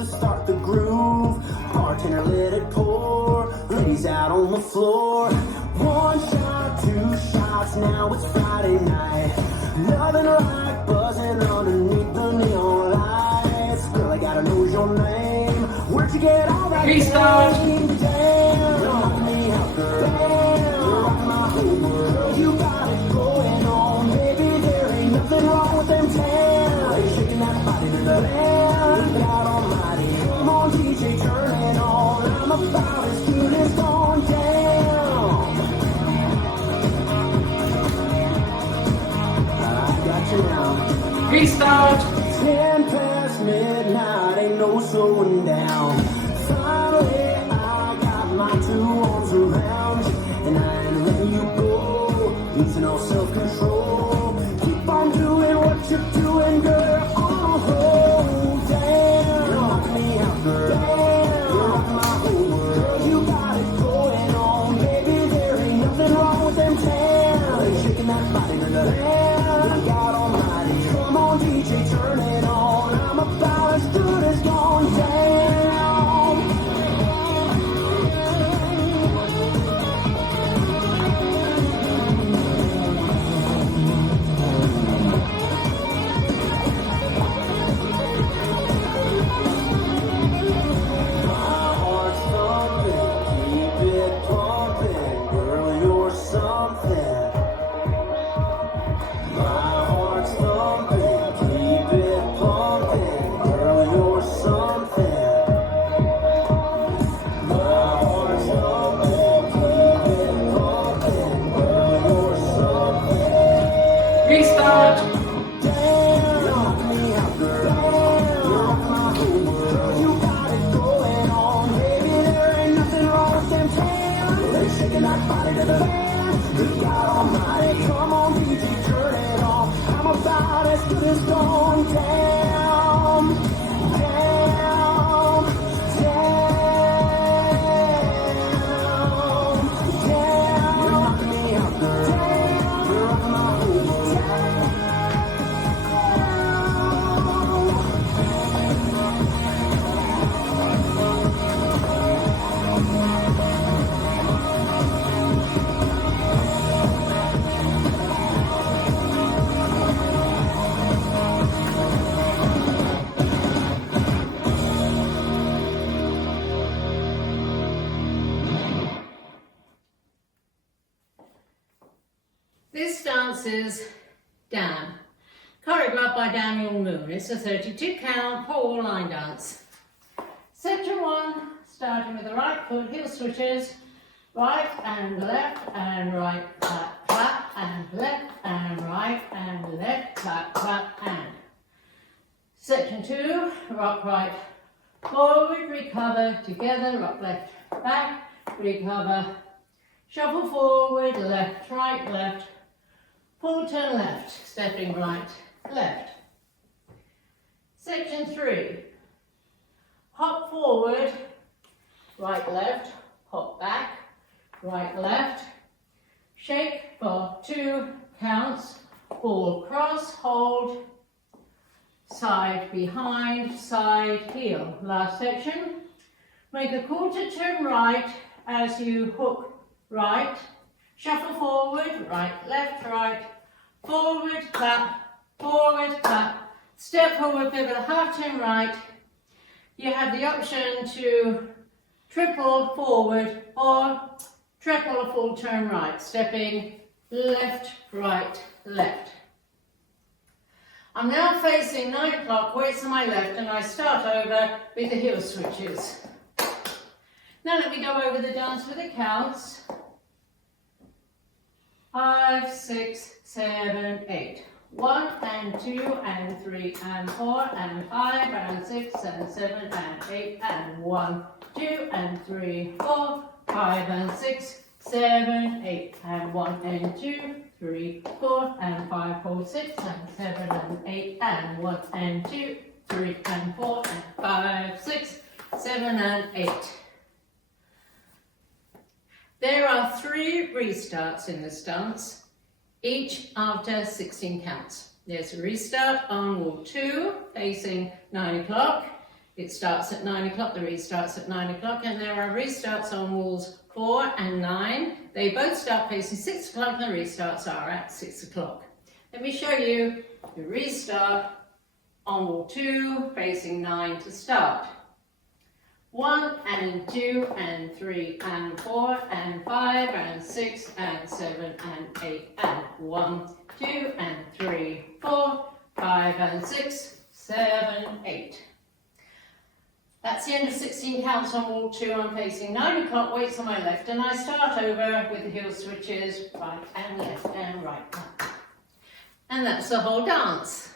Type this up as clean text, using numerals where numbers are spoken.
to start the groove. Bartender let it pour, ladies out on the floor. One shot, two shots, now it's Friday night. Nothing like buzzing underneath the neon lights. Girl, I gotta know your name. Where'd you get all that Restart. game? Damn, knock me out, girl. Damn, rock my whole world. Girl, you got it going on, baby. There ain't nothing wrong with them tan. They shaking that body to the land. God Almighty, come on, DJ, turn it on. I'm about as good as gone down. I got you now. Restart. 10 past midnight, ain't no slowing down. Finally, I got my two arms around you, and I ain't letting you go, losing all self-control. Keep on doing what you're doing, girl, on a hold down. Knock me out, girl. Damn, rock my whole world. Girl, you got it going on, baby. There ain't nothing wrong with them tan. They shaking that body to the land. God Almighty, come on, DJ, turn it on. I'm about as good as gone down. My heart's thumping, keep it pumping. Girl, you're something. My heart's thumping, keep it pumping. Girl, you're something. My heart's thumping, keep it pumping. Girl, you're something. Restart. Damn, knock me out, girl. Damn, rock my whole world. Girl, you got it going on, baby. There ain't nothing wrong with them tan. They're shaking that body to the band. Good God Almighty, come on, DJ, turn it on. I'm about as good as gone down, down, down, down. Knock me out, girl. Damn, rock my whole world. This dance is Dan, choreographed by Daniel Moon. It's a 32 count pole line dance. Section 1, starting with the right foot, heel switches, right and right, clap, clap, and left and right and left, clap, clap, and. Section 2, rock right, forward, recover, together, rock left, back, recover, shuffle forward, left, right, left, pull, turn left, stepping right, left. Section 3, hop forward, right, left, hop back, right, left, shake for 2 counts, ball cross, hold, side behind, side heel. Last section, make a quarter turn right as you hook right, shuffle forward, right, forward, clap, step forward, pivot a half turn right. You have the option to triple forward or triple a full turn right, stepping left, right, left. I'm now facing 9 o'clock, weights on my left, and I start over with the heel switches. Now let me go over the dance with the counts. 5, 6, 7, 8. 1 and 2 and 3 and 4 and 5 and 6 and 7 and 8 and 1, 2 and 3, 4, 5 and 6, 7, 8 and 1 and 2, 3, 4 and 5, 4, 6 and 7 and 8 and 1 and 2, 3 and 4 and 5, 6, 7 and 8. There are 3 restarts in this dance, each after 16 counts. There's a restart on wall 2, facing 9 o'clock. It starts at 9 o'clock, the restarts at 9 o'clock, and there are restarts on walls 4 and 9. They both start facing 6 o'clock, and the restarts are at 6 o'clock. Let me show you the restart on wall 2, facing 9 to start. 1 and 2 and 3 and 4 and 5 and 6 and 7 and 8 and 1, 2 and 3, 4, 5 and 6, 7, 8. That's the end of 16 counts on wall 2. I'm facing 9 o'clock, weights on my left, and I start over with the heel switches, right and left and right. And that's the whole dance.